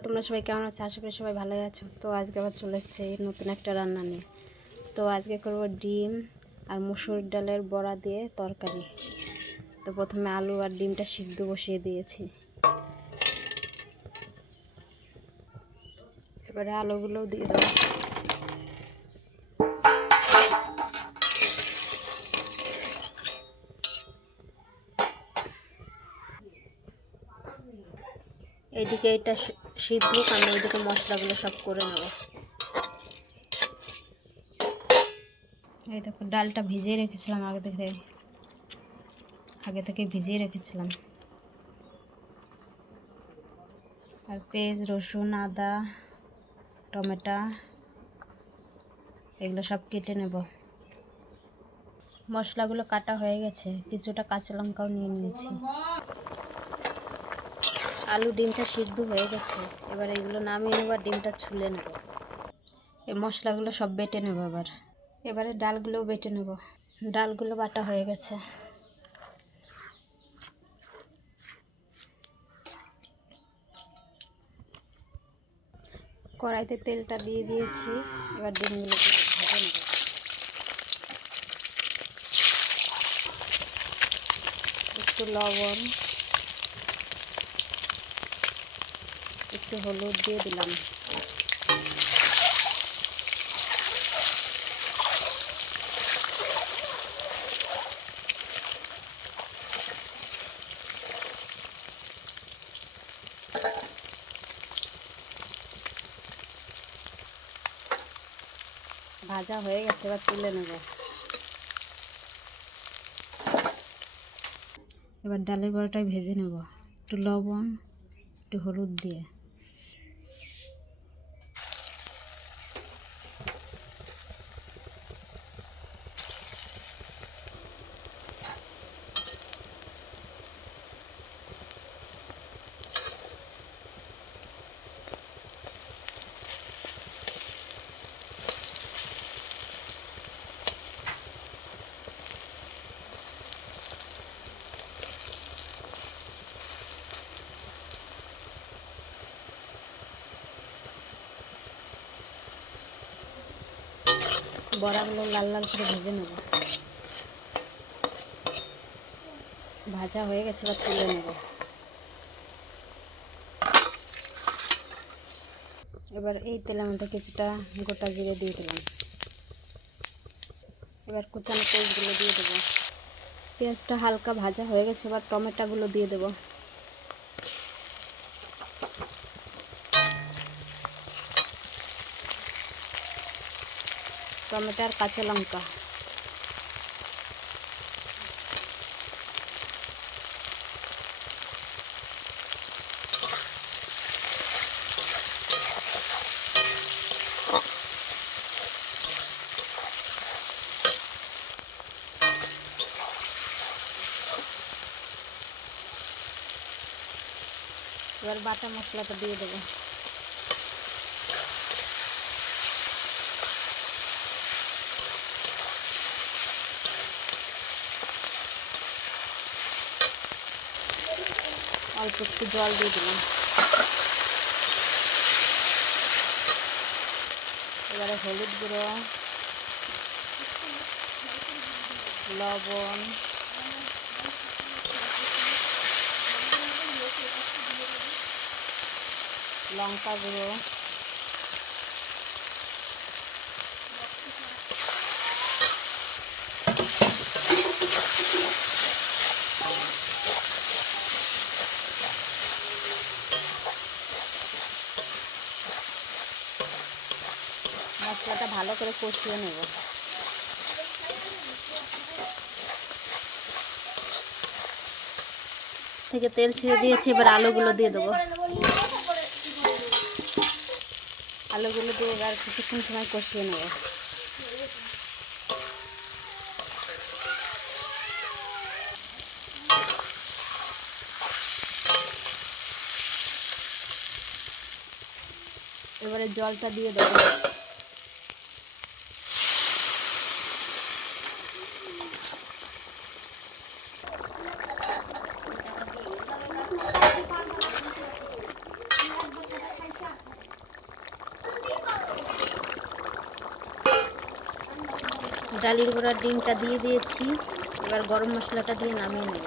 তোমরা সবাই কেমন আছো? আশা করি সবাই ভালোই আছো। তো আজকে আবার চলে এসেছে নতুন একটা রান্না নিয়ে। তো আজকে করব ডিম আর মসুর ডালের বড়া দিয়ে তরকারি। তো প্রথমে আলু আর ডিমটা সিদ্ধ বসিয়ে দিয়েছি। এবারে আলুগুলোও দিয়ে দেবো। এইদিকে এটা সিদ্ধ, আমি ওইদিকে মশলাগুলো সব করে নেব। এই দেখো, ডালটা ভিজিয়ে রেখেছিলাম আগে থেকে ভিজিয়ে রেখেছিলাম। আর পেঁয়াজ, রসুন, আদা, টমেটো এগুলো সব কেটে নেব। মশলাগুলো কাটা হয়ে গেছে, কিছুটা কাঁচা লঙ্কাও নিয়ে নিয়েছি। আলু ডিমটা সিদ্ধ হয়ে গেছে, এবার এগুলো নামিয়ে নেব আর ডিমটা ছুলে নেব। এই মশলাগুলো সব বেটে নেব। এবারে ডালগুলোও বেটে নেব। ডালগুলো বাটা হয়ে গেছে। কড়াইতে তেলটা দিয়ে দিয়েছি, এবার ডিমগুলো ভেজে নেব। একটু লবণ, একটু হলুদ দিয়ে দিলাম। ভাজা হয়ে গেছে, এবার তুলে নেব। এবার ডালের বড়াটাই ভেজে নেব, একটু লবণ, একটু হলুদ দিয়ে। বড়াগুলো লাল লাল করে ভেজে নেব। ভাজা হয়ে গেছে, এবার তুলে নেব। এবার এই তেলের মধ্যে কিছুটা গোটা জিরে দিয়ে দিলাম। এবার কুচানো পেঁয়াজগুলো দিয়ে দেবো। পেঁয়াজটা হালকা ভাজা হয়ে গেছে, এবার টমেটোগুলো দিয়ে দেবো। টমেটো আর কাঁচা লঙ্কা। এবার বাটা মশলাটা দিয়ে দেবো। অল্প একটু জল দিয়ে দিলাম। এবারে হলুদ গুঁড়ো, লবণ, লঙ্কা গুঁড়ো, মশলাটা ভালো করে কষিয়ে নেব। থেকে তেল ছেড়ে দিয়েছি, এবার আলুগুলো দিয়ে দেবো। আলুগুলো দিয়ে এবার কিছুক্ষণ সময় কষিয়ে নেব। এবারে জলটা দিয়ে দেবো। ডালের বড়ার ডিমটা দিয়ে দিয়েছি, এবার গরম মশলাটা দিয়ে নামিয়ে নেব।